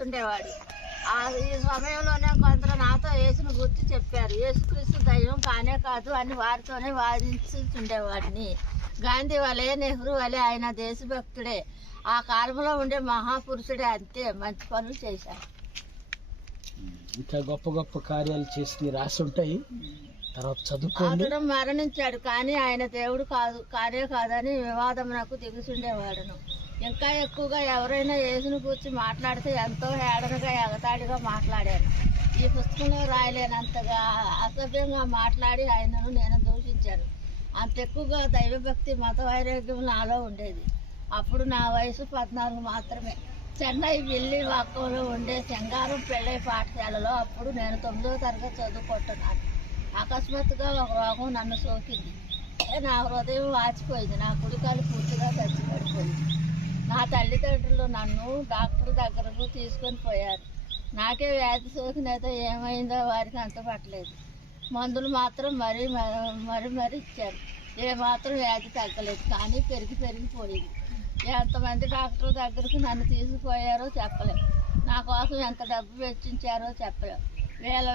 చేస్తుండేవాడు. ఈ సమయంలోనే కొందరు నాతో యేసును గుర్తు చెప్పారు. యేసుక్రీస్తు దైవం కానే కాదు అని వారితోనే వాదించుతుండేవాడిని. గాంధీ వలె, నెహ్రూ వలె ఆయన దేశభక్తుడే. ఆ కాలంలో ఉండే మహాపురుషుడే. అంతే, మంచి పనులు చేశారు. ఇంకా గొప్ప గొప్ప కార్యాలు చేసి రాసి ఉంటాయి. తర్వాత చదువుకోండి. అతడు మరణించాడు, కానీ ఆయన దేవుడు కానే కాదని వివాదమునకు దిగుచుండేవాడును. ఇంకా ఎక్కువగా ఎవరైనా యేసును గురించి మాట్లాడితే ఎంతో హేళనగా, ఎగతాళిగా మాట్లాడాను. ఈ పుస్తకంలో రాయలేనంతగా అసభ్యంగా మాట్లాడి ఆయనను నేను దూషించాను. అంత ఎక్కువగా దైవభక్తి, మత వైరాగ్యం నాలో ఉండేది. అప్పుడు నా వయసు 14 మాత్రమే. చెన్నై విల్లివాకంలో ఉండే సింగారం పెళ్ళై పాఠశాలలో అప్పుడు నేను 9వ తరగతి చదువుకుంటున్నాను. అకస్మాత్తుగా ఒక రోగం నన్ను సోకింది. నా హృదయం వాచిపోయింది. నా కుడికాలు పూర్తిగా చచ్చిపడిపోయింది. నా తల్లిదండ్రులు నన్ను డాక్టర్ దగ్గరకు తీసుకొని పోయారు. నాకే వ్యాధి సోకినైతే ఏమైందో వారికి అంతపట్టలేదు. మందులు మాత్రం మరీ ఇచ్చారు. ఏమాత్రం వ్యాధి తగ్గలేదు, కానీ పెరిగిపోయింది. ఎంతమంది డాక్టర్ దగ్గరకు నన్ను తీసుకుపోయారో చెప్పలేము. నా కోసం ఎంత డబ్బు వెచ్చించారో చెప్పలేము.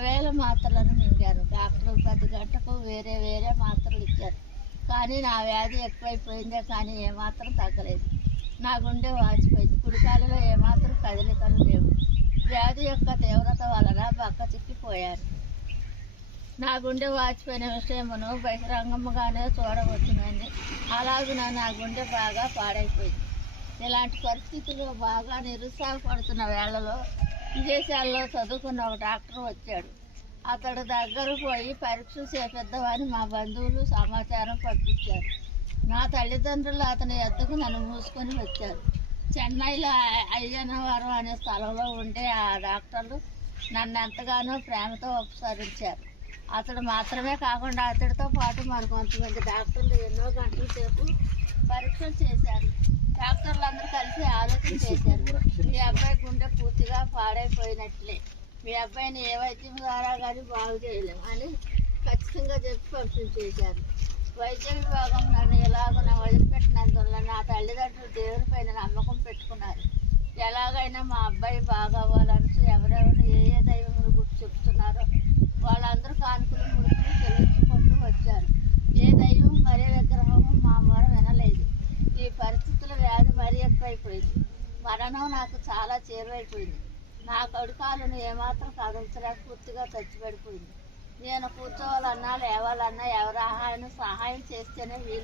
వేల మాత్రలను మింగారు. డాక్టర్ 10 గంటకు వేరే మాత్రలు ఇచ్చారు. కానీ నా వ్యాధి ఎక్కువైపోయిందే, కానీ ఏమాత్రం తగ్గలేదు. నా గుండె వాచిపోయింది. కుడికాలలో ఏమాత్రం కదలికలు లేవు. వ్యాధి యొక్క తీవ్రత వలన బక్క చిక్కిపోయారు. నా గుండె వాచిపోయిన విషయమును బహిరంగంగానే చూడవచ్చునని. అలాగే నా గుండె బాగా పాడైపోయింది. ఇలాంటి పరిస్థితుల్లో బాగా నిరుత్సాహపడుతున్న వేళలో విదేశాల్లో చదువుకున్న ఒక డాక్టర్ వచ్చాడు. అతడి దగ్గర పోయి పరీక్షలు చేపిద్దామని మా బంధువులు సమాచారం పంపించారు. నా తల్లిదండ్రులు అతని ఎద్దకు నన్ను మూసుకొని వచ్చారు. చెన్నైలో అయ్యనవరం అనే స్థలంలో ఉండే ఆ డాక్టర్లు నన్ను ఎంతగానో ప్రేమతో ఉపసరించారు. అతడు మాత్రమే కాకుండా అతడితో పాటు మరి కొంతమంది డాక్టర్లు ఎన్నో గంటల సేపు పరీక్షలు చేశారు. డాక్టర్లందరూ కలిసి ఆలోచన చేశారు. మీ అబ్బాయి గుండె పూర్తిగా పాడైపోయినట్లే. మీ అబ్బాయిని ఏ వైద్యం ద్వారా కానీ బాగు చేయలేము అని ఖచ్చితంగా చెప్పి పంపించేశారు. వైద్య విభాగం నన్ను ఎలాగో వదిలిపెట్టినందువల్ల నా తల్లిదండ్రులు దేవునిపైన నమ్మకం పెట్టుకున్నారు. ఎలాగైనా మా అబ్బాయి బాగా అవ్వాలని ఎవరెవరు ఏ దైవములు గుర్తు చెప్తున్నారో వాళ్ళందరూ కానుకలు ముడుపులు చెల్లించుకుంటూ వచ్చారు. ఏ దైవం మరే విగ్రహము మా మొర వినలేదు. ఈ పరిస్థితుల వ్యాధి మరీ ఎక్కువైపోయింది. మరణం నాకు చాలా చేరువైపోయింది. నా కడుకాలను ఏమాత్రం కదల్చలేక పూర్తిగా చచ్చిపడిపోయింది. నేను కూర్చోవాలన్నా లేవాలన్నా ఎవరు సహాయం చేస్తేనే వీలు.